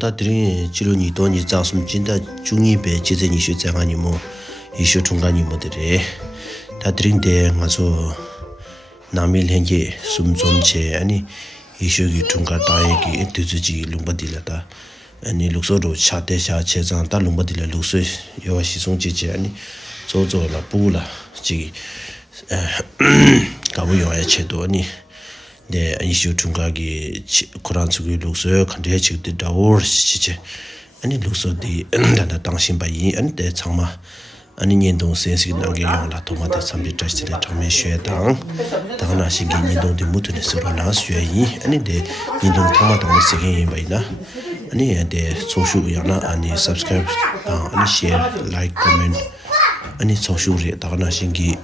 다들이 지루니 돈이 자숨 진짜 중입에 제전이 쉬자가니 뭐 이슈 중간이 뭐들이 다들인데 가서 남일 현재 숨좀체 아니 이슈기 중간 다에게 뜻지 lum바딜라다 아니 룩소로 샤대샤 제장 다 lum바딜라 룩소 요시 송지지 아니 조조라 부라 지 가부요에 체도니 네 이슈 중간기 코란츠기 룩소요 간데 지금 다오 시제 아니 룩소디 단다 당신바이 안데 장마 아니 년동 센스기 나게 용라 토마토 삼비 트스트에 토메 쉐당 당나 신기 년동데 무트네 스로나 쉐이 아니데 년동 토마토 메시기 바이나 아니 데 소셜 야나 아니 subscribe 아니 share like comment 아니 소셜에 당나 신기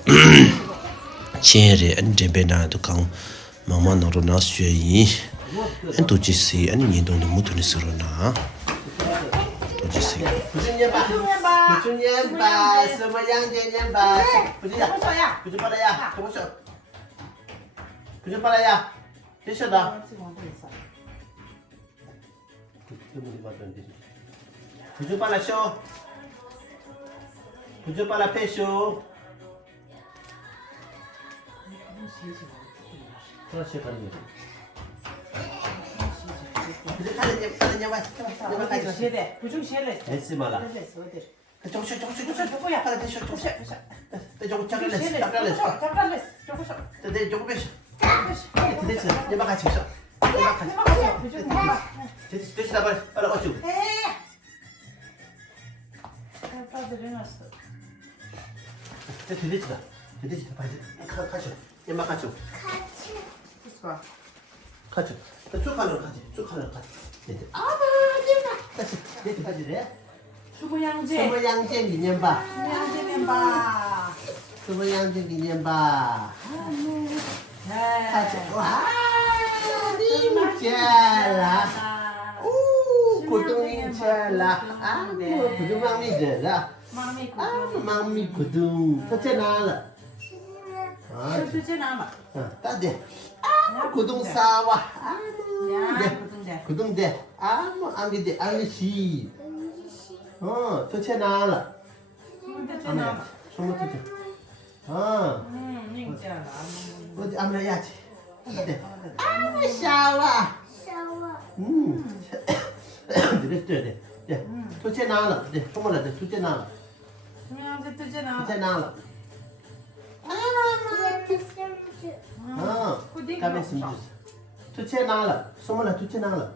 체레 안데 베나도 강 마마노로나 쉐이 엔토지시 아니 년동데 무트네 스로나 도지시 Pucuk nyembah, semua yang dia nyembah. Pucuk ya? Pucuk pada ya? Pucuk pada ya? Dia sudah. Pucuk pada show. Pucuk pada peso. Terus siapa ni? Pucuk pada nyembah. Nyembah kaji. Pucuk siapa? Esi malah. 저거 누구야? 저거什么样子？什么样子理念吧？什么样子面吧？什么样子理念吧？看着哇，领钱了，股东领钱了啊！股东妈咪的了啊！妈咪股东，他在哪了？啊，就在哪嘛？大的啊，股东啥哇？啊，股东的啊，安个的安个西。저 체 나라. 소모 뜨죠. 어디 아무나 야지. 네. 아, 샤와. 그래. 네. 저 체 나라. 네. 소모라 돼. 저 체 나라. 체 나라. 가면 심지. 저 체 나라. 소모라 저 체 나라.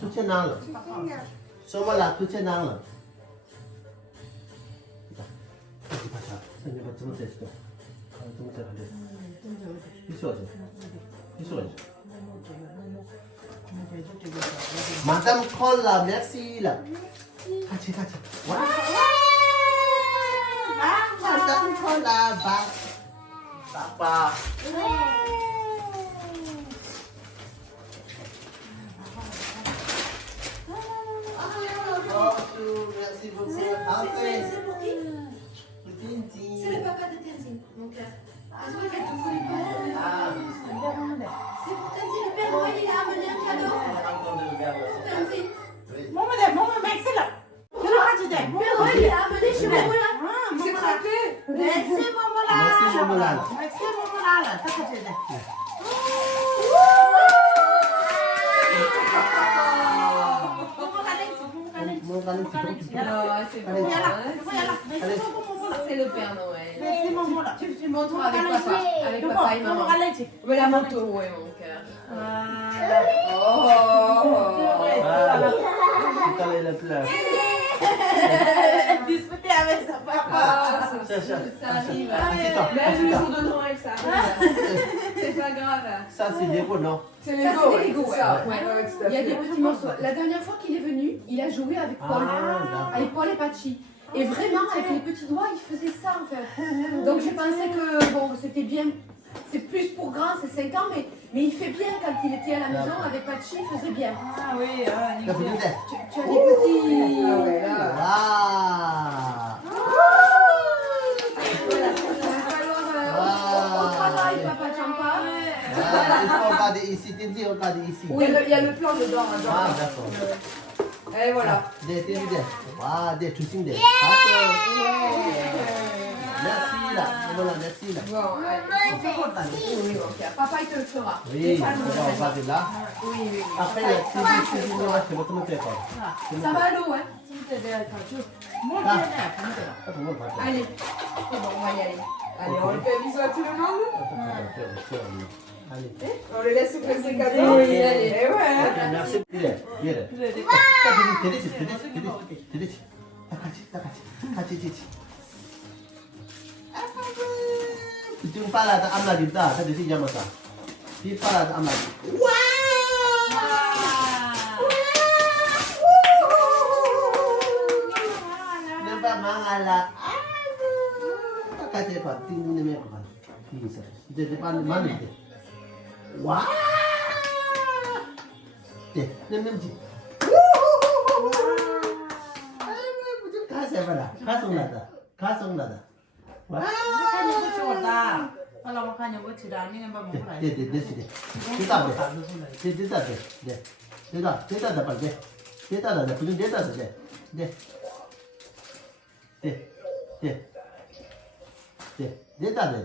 저 체 나라. 소모라 저 체 나라. Madame Cola, merci là. Kachi. Wow. Madame Cola, Papa. Merci beaucoup. C'est pour qui? Tintin. C'est le papa de Tenzin. Donc, c'est pour Tenzin, le Père Noël, il a amené un cadeau. Pour Tenzin. Maman, c'est là. Le Père Noël, il a amené chez moi. C'est craqué. Merci, maman. Merci, maman. C'est le Père Noël. Merci, maman. Tu montres avec papa et maman. Mais la moto, ouais, mon cœur. Elle pleure. Discuter avec sa papa. Ça arrive. Assieds-toi. Même le jour de Noël, ça arrive. C'est pas grave. Ça, c'est Lego, non? C'est Lego, Ça, c'est Lego, c'est ça. ouais. Ouais. Il y a des petits morceaux. La dernière fois qu'il est venu, il a joué avec Paul, avec Paul et Pachi. Et vraiment, avec les petits doigts, il faisait ça en fait. Donc j'ai pensé que bon, c'était bien. C'est plus pour grand, c'est 5 ans, mais il fait bien quand il était à la maison avec Pachi, il faisait bien. Ah oui, La nickel. petite. Tu as des petits. Ah ouais, là. Waouh. Voilà. Il va falloir au travail, papa, tu en parles. il faut regarder ici, Tinti, regarde ici. Il y a le plan dedans. Ah, d'accord. Et voilà. Des, touching des. Merci là. Voilà, merci là. Bon, allez. Oui, ok. Papa, il te le fera. Oui, on va regarder là. Oui, oui. Après, il y a Tinti, on va se mettre le faire. Ça va à l'eau, hein? Allez. C'est bon, on va y aller. Allez, on le fait bisous à tout le monde. Allez. On le laisse ouvrir ses cadeaux. Oui, allez. Et ouais. Merci. Viens. Kucing pala tak amla kita, tadi si jam masa. Di pala tak amla. Nampak mangala. Tak kasih apa, tinggi ni apa? Bisa. Di depan mana itu? Wah. Deh, nem ji. Kasih apa dah? Kasong nada. Wah. Kalau makannya buat sudah ini nambah mau lah. Kita dapat deh. Kita ada, punya kita ada deh. Kita ada.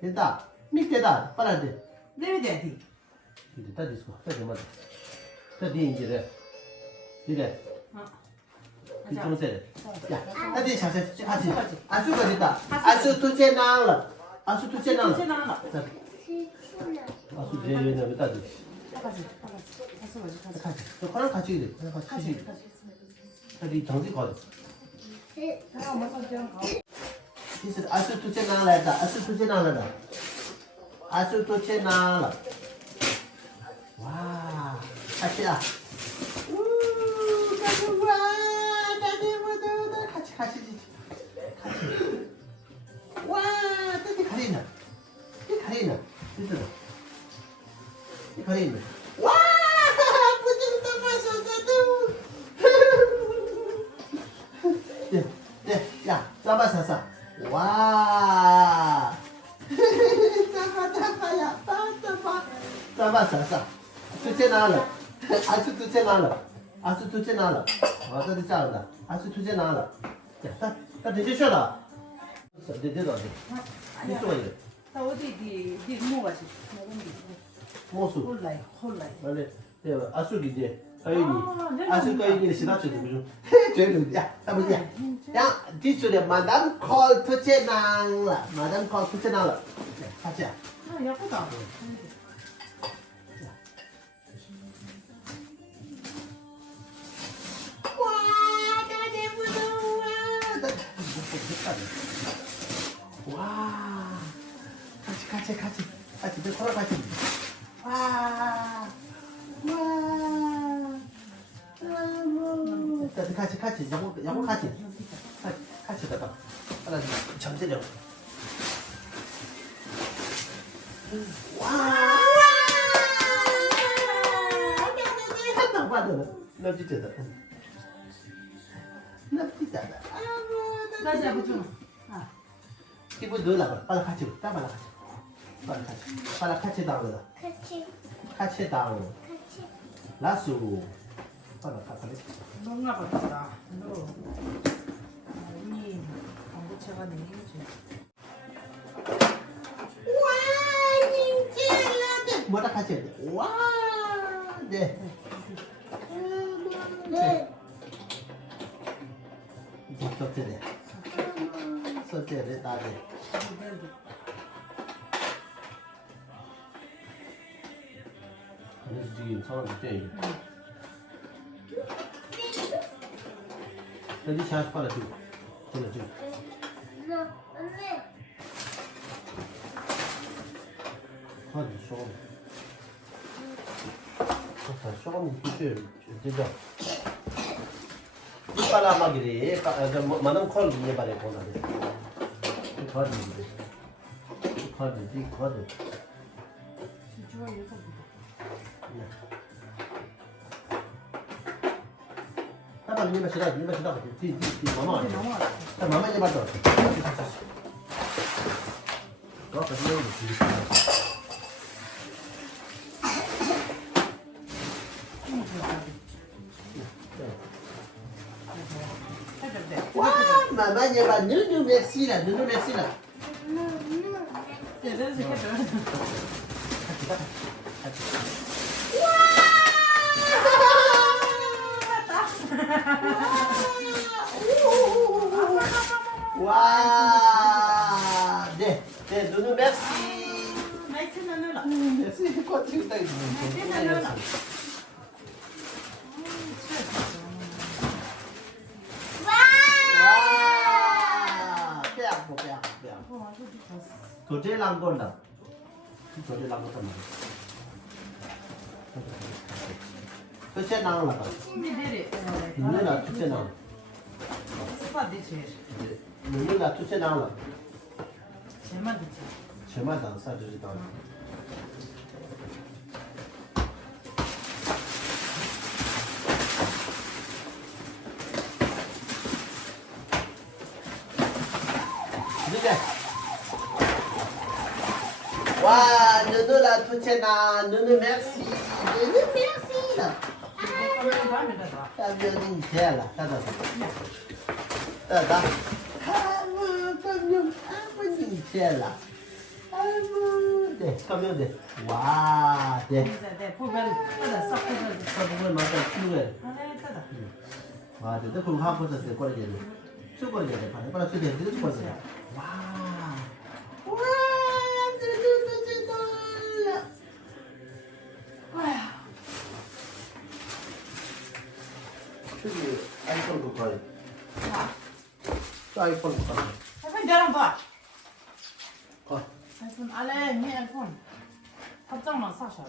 Kita. Mik kita, pada deh. Devi dedi. Kita disko, tadi mana? Tadi ini deh. Tidak. Itu mana? Ya, tadi saya kasih. Asu kita. Asu tu cenang lah. Asu tu cenang lah. 아수 제외는 왜 따지? 같이. 저 커랑 같이 이래. 같이. 저기 정지 거. 이제 아수 두째 나라다. 아수 두째 나라다. 아수 두째 나라. 와, 같이야. 우, 같이 와. 다들 모두 같이. 와, 다들 가리나. Itu. Karim. Wah, pucuk tak masuk satu. Ya, sabar sasa. Wah. Sabar ya, sabar sasa. Tuce nala. Asu tuce nala. Oh, tadi salah. Asu tuce nala. Ya, tak dia sudah. Dia dah. Itu aja. Tahu di mau sih. 모수. 홀라이. 원래 내가 아수기 이제 가인이 아수 가인이 지나쳐도 그죠? 저는 야, 아버지야. 야, 뒤쪽에 마담 콜 투체낭라. 마담 콜 투체낭라. 같이야. 아, 예쁘다. 와, 나내 무서워. 와. 같이. 내 코랑 같이. 와. 같이. 야구 같이. 같이 가봐. 하나 잠시려. 와. 한방 받아. 나 진짜다. 다시 아버지. 기분 놀라고. 빨리 같이. 빨리 같이 나오자. 같이 나오. 라수. 빨리 같이. 뭔가 같다. 너. 이 광고체가 내리지. 와, 님질라데. 뭐다 같이. 와, 네. 소제네, 나네. 그래서 지금 상황 어때 이게? 여기 샷 빨아 지금. 지금. hadi soğan. Soğan tutuyor. Dedi. Bir palama giri. Manam kol diye bare kona. Hadi. Hadi. Tamam, ni başla. Mama. Tamam, mama ye başla. Bak, hadi oldu. maman, il y a nous merci là, nous merci là. Waouh! Nous merci. Merci, Nanola. Merci, continue ta vie. Merci, Nanola. Waouh! Père. Côté langue là. Côté langue là. Côté langue là. Nous là, tout est langue. Nous là, tout est langue là.什么等下就知道了。这个，哇，努努啦，出钱啦，努努 merci， 努努 merci 了，他没有零钱了，看到没？看我他没有零钱了。对，看没有的，哇，对，对，不分，啥不分？他不会马上出来，哇，这都空哈不是过来的，出过来的，反正过来出点，这个过来的，哇，这都知道了，哎呀，这个 iPhone 都可以，这 iPhone 可以，还分家人不？好。아이폰 알레 니 아이폰 합장만 사셔.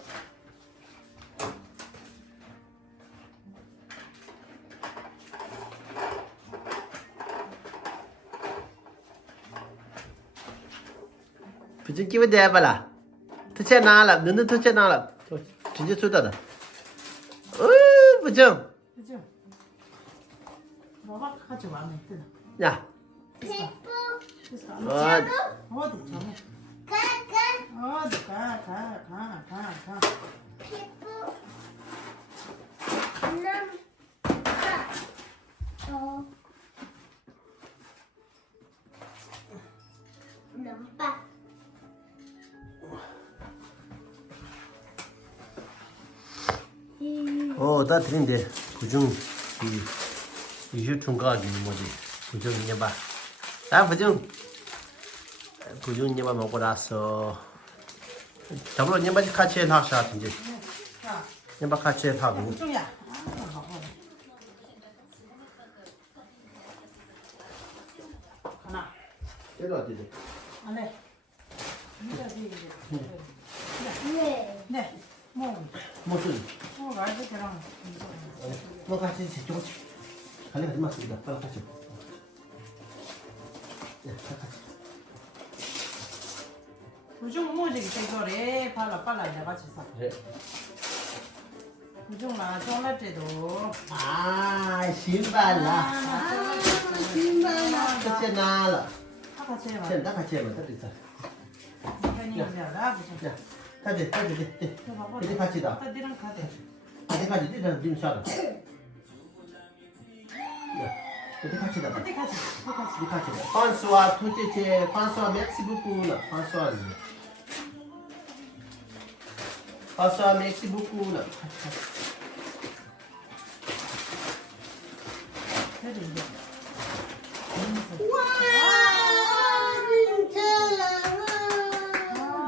부진 끼면 돼 봐라. 터치 나라. 너는 터치 나라. 진짜 좋다다. 부진. 그죠? 뭐가 같이 마음에 드나? 야. 됐어. 어디 좀. 어디 가. 다 드린데 부중 이슈 총각이 뭐지? 부중이냐 봐. 부중이냐 먹고 나서 잡으러 님바지 같이 하셔 이제. 님바 같이 하고. 중이야. 하나. 이거 어디지? 안에. 네. 무슨? 말도 되랑. 뭐 같이 조금씩. 갈래 가지 마시다. 빨리 같이. 네, 같이. 부중 뭐지 이거래. 빨라 이제 같이 사. 네. 부중나 정말 때도. 신발라. 신발라. 그치 나라. 다 같이 해봐. 다 같이 해봐. 다 있어. 팬이야, 부중. 야, 가지. 이제 같이 다. 니랑 가대. 이제 같이 뛰자. 좀 쉬어. 야, 이제 같이 다. 어디 가지? 이제 같이 다. François, François, merci beaucoup là. François, merci beaucoup là.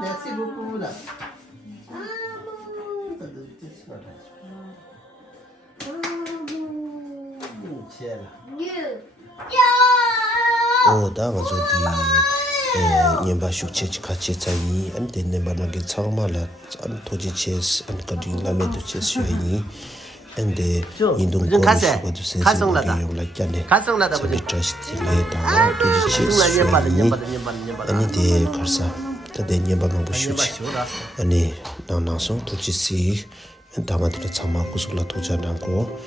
Merci beaucoup là. 다가 저기 년바 숙제지 같이 자니 안 되는 바나게 처음말라 안 도지체스 안 거딩 라메도 체스여니 근데 인동 거기서도 가성나다 가성나다 보지 트러스트레다 도지체스 아니 데 걸사 근데 년바만 보시지 아니 나나서 도지시 다마들 참아 고속라 도자나고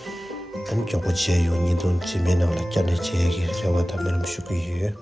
안 저거 제요 인동 지면을 lasciare 제기 저와 담을 슈기에